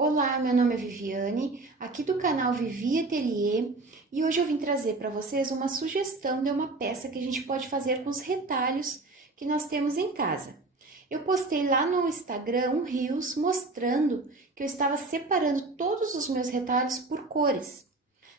Olá, meu nome é Viviane, aqui do canal Vivi Atelier, e hoje eu vim trazer para vocês uma sugestão de uma peça que a gente pode fazer com os retalhos que nós temos em casa. Eu postei lá no Instagram um Reels mostrando que eu estava separando todos os meus retalhos por cores.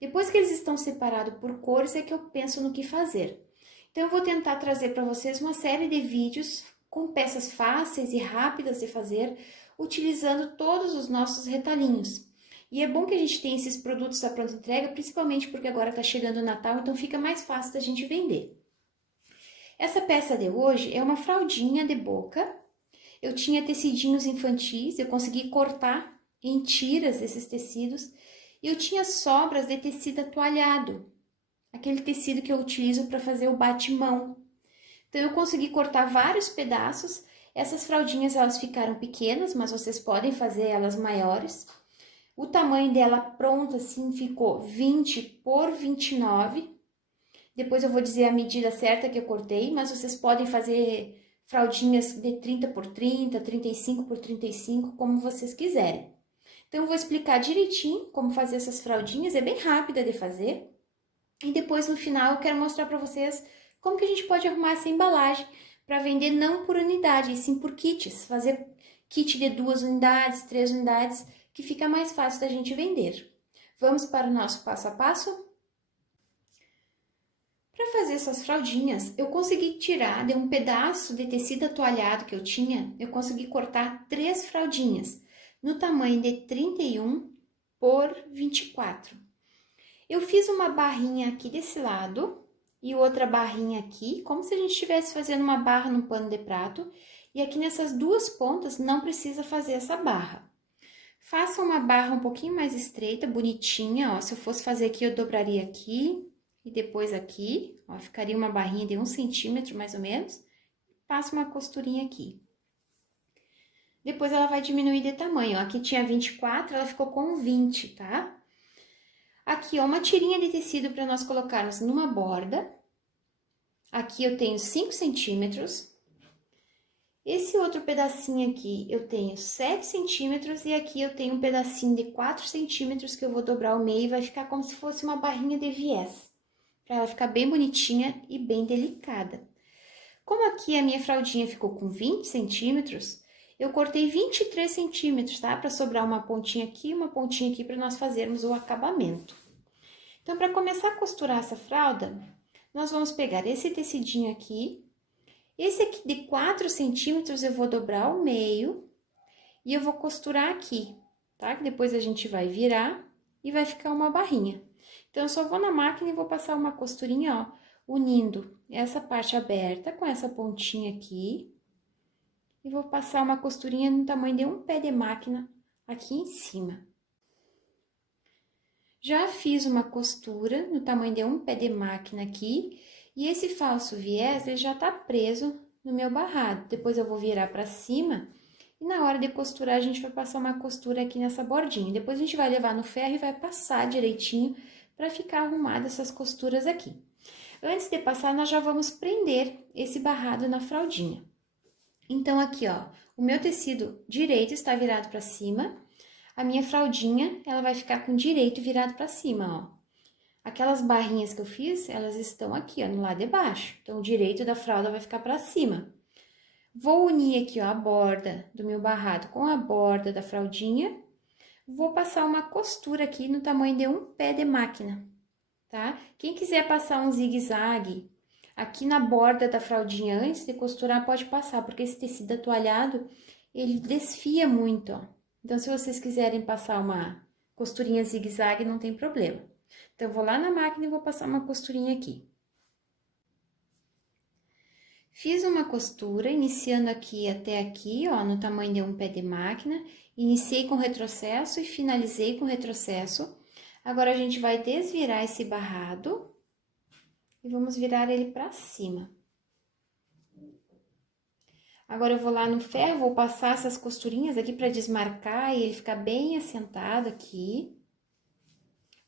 Depois que eles estão separados por cores é que eu penso no que fazer. Então eu vou tentar trazer para vocês uma série de vídeos com peças fáceis e rápidas de fazer, utilizando todos os nossos retalhinhos. E é bom que a gente tenha esses produtos à pronta entrega, principalmente porque agora está chegando o Natal, então fica mais fácil da gente vender. Essa peça de hoje é uma fraldinha de boca. Eu tinha tecidinhos infantis, eu consegui cortar em tiras esses tecidos. E eu tinha sobras de tecido atoalhado, aquele tecido que eu utilizo para fazer o bate-mão. Então, eu consegui cortar vários pedaços. Essas fraldinhas, elas ficaram pequenas, mas vocês podem fazer elas maiores. O tamanho dela pronta, assim, ficou 20 por 29. Depois eu vou dizer a medida certa que eu cortei, mas vocês podem fazer fraldinhas de 30 por 30, 35 por 35, como vocês quiserem. Então, eu vou explicar direitinho como fazer essas fraldinhas, é bem rápida de fazer. E depois, no final, eu quero mostrar para vocês como que a gente pode arrumar essa embalagem para vender não por unidade, e sim por kits. Fazer kit de 2 unidades, 3 unidades, que fica mais fácil da gente vender. Vamos para o nosso passo a passo? Para fazer essas fraldinhas, eu consegui tirar de um pedaço de tecido atoalhado que eu tinha, eu consegui cortar 3 fraldinhas, no tamanho de 31 por 24. Eu fiz uma barrinha aqui desse lado e outra barrinha aqui, como se a gente estivesse fazendo uma barra no pano de prato. E aqui nessas duas pontas não precisa fazer essa barra. Faça uma barra um pouquinho mais estreita, bonitinha, ó. Se eu fosse fazer aqui, eu dobraria aqui e depois aqui, ó. Ficaria uma barrinha de 1 centímetro mais ou menos. Passa uma costurinha aqui. Depois ela vai diminuir de tamanho, ó. Aqui tinha 24, ela ficou com 20, tá? Aqui, ó, uma tirinha de tecido para nós colocarmos numa borda. Aqui eu tenho 5 centímetros. Esse outro pedacinho aqui eu tenho 7 centímetros e aqui eu tenho um pedacinho de 4 centímetros que eu vou dobrar ao meio e vai ficar como se fosse uma barrinha de viés. Para ela ficar bem bonitinha e bem delicada. Como aqui a minha fraldinha ficou com 20 centímetros, eu cortei 23 centímetros, tá? Para sobrar uma pontinha aqui e uma pontinha aqui para nós fazermos o acabamento. Então, para começar a costurar essa fralda, nós vamos pegar esse tecidinho aqui. Esse aqui de 4 centímetros eu vou dobrar ao meio e eu vou costurar aqui, tá? Que depois a gente vai virar e vai ficar uma barrinha. Então, eu só vou na máquina e vou passar uma costurinha, ó, unindo essa parte aberta com essa pontinha aqui. E vou passar uma costurinha no tamanho de um pé de máquina aqui em cima. Já fiz uma costura no tamanho de um pé de máquina aqui, e esse falso viés, ele já tá preso no meu barrado. Depois eu vou virar pra cima, e na hora de costurar a gente vai passar uma costura aqui nessa bordinha. Depois a gente vai levar no ferro e vai passar direitinho pra ficar arrumada essas costuras aqui. Antes de passar, nós já vamos prender esse barrado na fraldinha. Então, aqui, ó, o meu tecido direito está virado pra cima. A minha fraldinha, ela vai ficar com o direito virado para cima, ó. Aquelas barrinhas que eu fiz, elas estão aqui, ó, no lado de baixo. Então, o direito da fralda vai ficar para cima. Vou unir aqui, ó, a borda do meu barrado com a borda da fraldinha. Vou passar uma costura aqui no tamanho de um pé de máquina, tá? Quem quiser passar um zigue-zague aqui na borda da fraldinha antes de costurar, pode passar, porque esse tecido atoalhado, ele desfia muito, ó. Então, se vocês quiserem passar uma costurinha zigue-zague, não tem problema. Então, eu vou lá na máquina e vou passar uma costurinha aqui. Fiz uma costura, iniciando aqui até aqui, ó, no tamanho de um pé de máquina. Iniciei com retrocesso e finalizei com retrocesso. Agora, a gente vai desvirar esse barrado e vamos virar ele pra cima. Agora, eu vou lá no ferro, vou passar essas costurinhas aqui para desmarcar e ele ficar bem assentado aqui.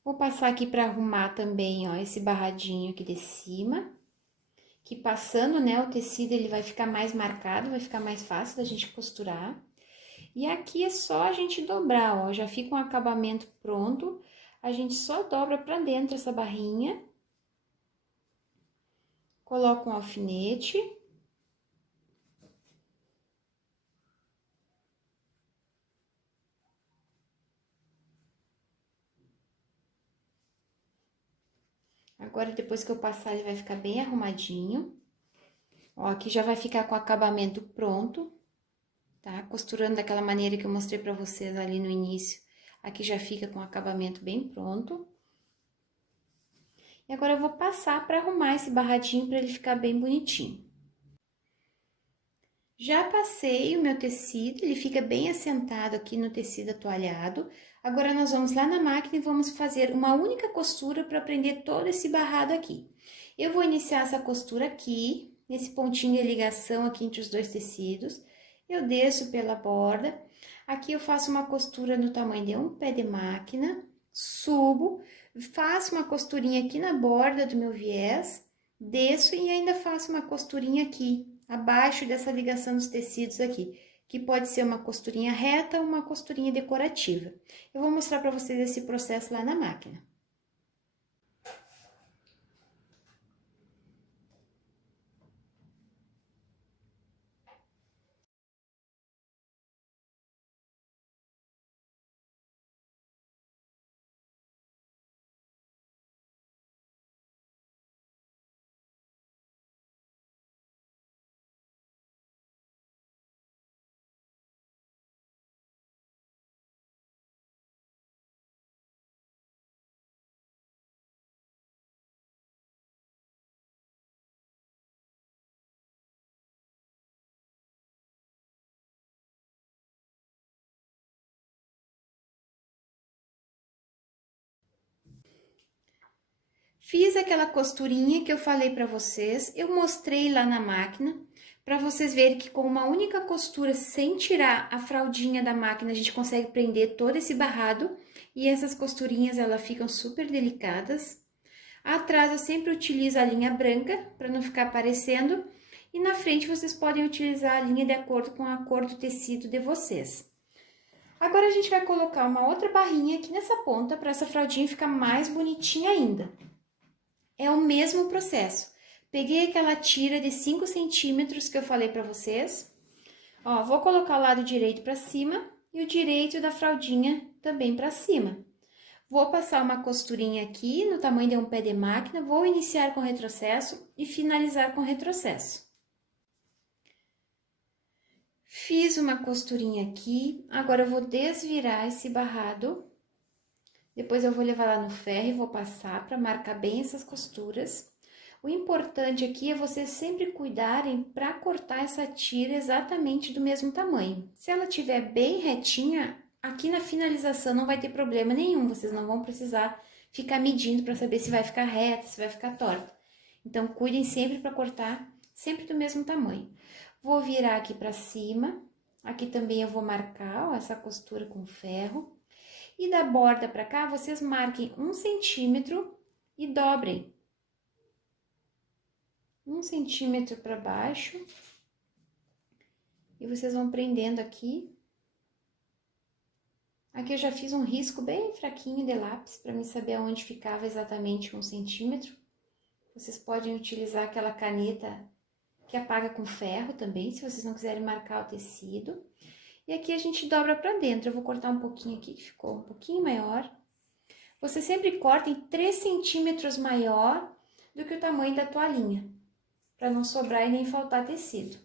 Vou passar aqui para arrumar também, ó, esse barradinho aqui de cima. Que passando, né, o tecido, ele vai ficar mais marcado, vai ficar mais fácil da gente costurar. E aqui é só a gente dobrar, ó, já fica um acabamento pronto. A gente só dobra pra dentro essa barrinha. Coloca um alfinete. Agora, depois que eu passar, ele vai ficar bem arrumadinho. Ó, aqui já vai ficar com o acabamento pronto, tá? Costurando daquela maneira que eu mostrei pra vocês ali no início. Aqui já fica com o acabamento bem pronto. E agora eu vou passar pra arrumar esse barradinho pra ele ficar bem bonitinho. Já passei o meu tecido, ele fica bem assentado aqui no tecido atoalhado. Agora, nós vamos lá na máquina e vamos fazer uma única costura para prender todo esse barrado aqui. Eu vou iniciar essa costura aqui, nesse pontinho de ligação aqui entre os dois tecidos. Eu desço pela borda. Aqui eu faço uma costura no tamanho de um pé de máquina, subo, faço uma costurinha aqui na borda do meu viés, desço e ainda faço uma costurinha aqui abaixo dessa ligação dos tecidos aqui, que pode ser uma costurinha reta ou uma costurinha decorativa. Eu vou mostrar para vocês esse processo lá na máquina. Fiz aquela costurinha que eu falei para vocês, eu mostrei lá na máquina, para vocês verem que com uma única costura, sem tirar a fraldinha da máquina, a gente consegue prender todo esse barrado, e essas costurinhas, elas ficam super delicadas. Atrás eu sempre utilizo a linha branca, para não ficar aparecendo, e na frente vocês podem utilizar a linha de acordo com a cor do tecido de vocês. Agora a gente vai colocar uma outra barrinha aqui nessa ponta, para essa fraldinha ficar mais bonitinha ainda. É o mesmo processo. Peguei aquela tira de 5 centímetros que eu falei para vocês. Ó, vou colocar o lado direito para cima e o direito da fraldinha também para cima. Vou passar uma costurinha aqui no tamanho de um pé de máquina, vou iniciar com retrocesso e finalizar com retrocesso. Fiz uma costurinha aqui, agora eu vou desvirar esse barrado. Depois eu vou levar lá no ferro e vou passar para marcar bem essas costuras. O importante aqui é vocês sempre cuidarem para cortar essa tira exatamente do mesmo tamanho. Se ela estiver bem retinha, aqui na finalização não vai ter problema nenhum, vocês não vão precisar ficar medindo para saber se vai ficar reta, se vai ficar torta. Então, cuidem sempre para cortar sempre do mesmo tamanho. Vou virar aqui para cima, aqui também eu vou marcar, ó, essa costura com ferro. E da borda para cá, vocês marquem 1 centímetro e dobrem. 1 centímetro para baixo. E vocês vão prendendo aqui. Aqui eu já fiz um risco bem fraquinho de lápis, para mim saber aonde ficava exatamente 1 centímetro. Vocês podem utilizar aquela caneta que apaga com ferro também, se vocês não quiserem marcar o tecido. E aqui a gente dobra pra dentro. Eu vou cortar um pouquinho aqui, que ficou um pouquinho maior. Você sempre corta em 3 centímetros maior do que o tamanho da toalhinha, para não sobrar e nem faltar tecido.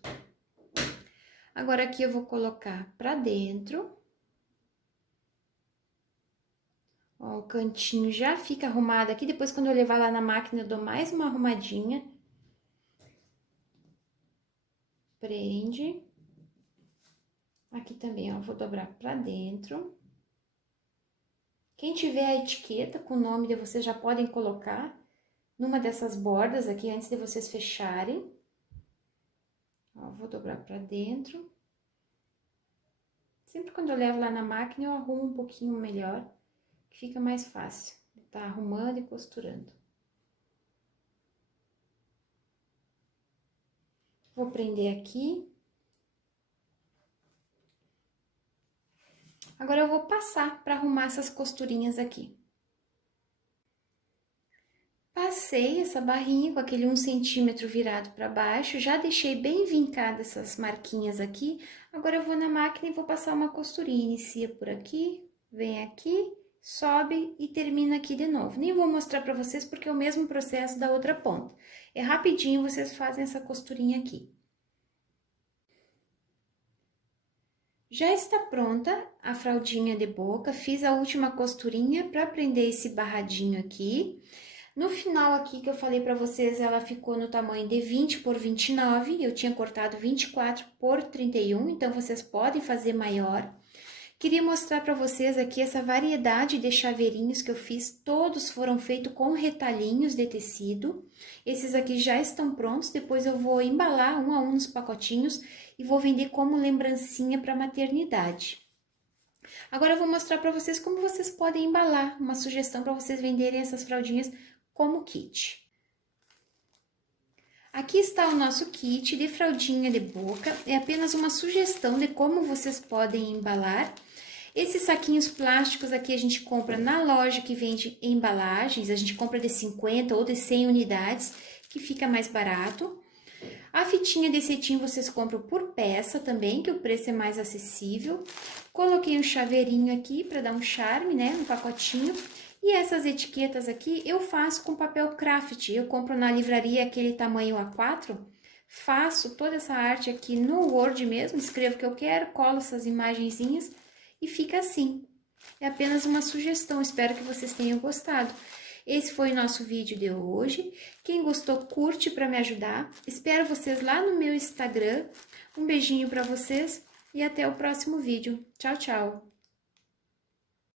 Agora aqui eu vou colocar pra dentro. Ó, o cantinho já fica arrumado aqui. Depois, quando eu levar lá na máquina, eu dou mais uma arrumadinha. Prende. Aqui também, ó, vou dobrar pra dentro. Quem tiver a etiqueta com o nome de vocês já podem colocar numa dessas bordas aqui antes de vocês fecharem. Ó, vou dobrar pra dentro. Sempre quando eu levo lá na máquina eu arrumo um pouquinho melhor, que fica mais fácil de tá arrumando e costurando. Vou prender aqui. Agora eu vou passar para arrumar essas costurinhas aqui. Passei essa barrinha com aquele 1 centímetro virado para baixo, já deixei bem vincada essas marquinhas aqui. Agora eu vou na máquina e vou passar uma costurinha. Inicia por aqui, vem aqui, sobe e termina aqui de novo. Nem vou mostrar para vocês porque é o mesmo processo da outra ponta. É rapidinho, vocês fazem essa costurinha aqui. Já está pronta a fraldinha de boca, fiz a última costurinha para prender esse barradinho aqui. No final aqui que eu falei para vocês, ela ficou no tamanho de 20 por 29, eu tinha cortado 24 por 31, então vocês podem fazer maior. Queria mostrar para vocês aqui essa variedade de chaveirinhos que eu fiz, todos foram feitos com retalhinhos de tecido. Esses aqui já estão prontos, depois eu vou embalar um a um nos pacotinhos e vou vender como lembrancinha para maternidade. Agora eu vou mostrar para vocês como vocês podem embalar, uma sugestão para vocês venderem essas fraldinhas como kit. Aqui está o nosso kit de fraldinha de boca, é apenas uma sugestão de como vocês podem embalar. Esses saquinhos plásticos aqui a gente compra na loja que vende embalagens, a gente compra de 50 ou de 100 unidades, que fica mais barato. A fitinha de cetim vocês compram por peça também, que o preço é mais acessível. Coloquei um chaveirinho aqui para dar um charme, né, no pacotinho. E essas etiquetas aqui eu faço com papel craft, eu compro na livraria aquele tamanho A4, faço toda essa arte aqui no Word mesmo, escrevo o que eu quero, colo essas imagenzinhas e fica assim. É apenas uma sugestão, espero que vocês tenham gostado. Esse foi o nosso vídeo de hoje, quem gostou curte para me ajudar, espero vocês lá no meu Instagram, um beijinho para vocês e até o próximo vídeo. Tchau, tchau!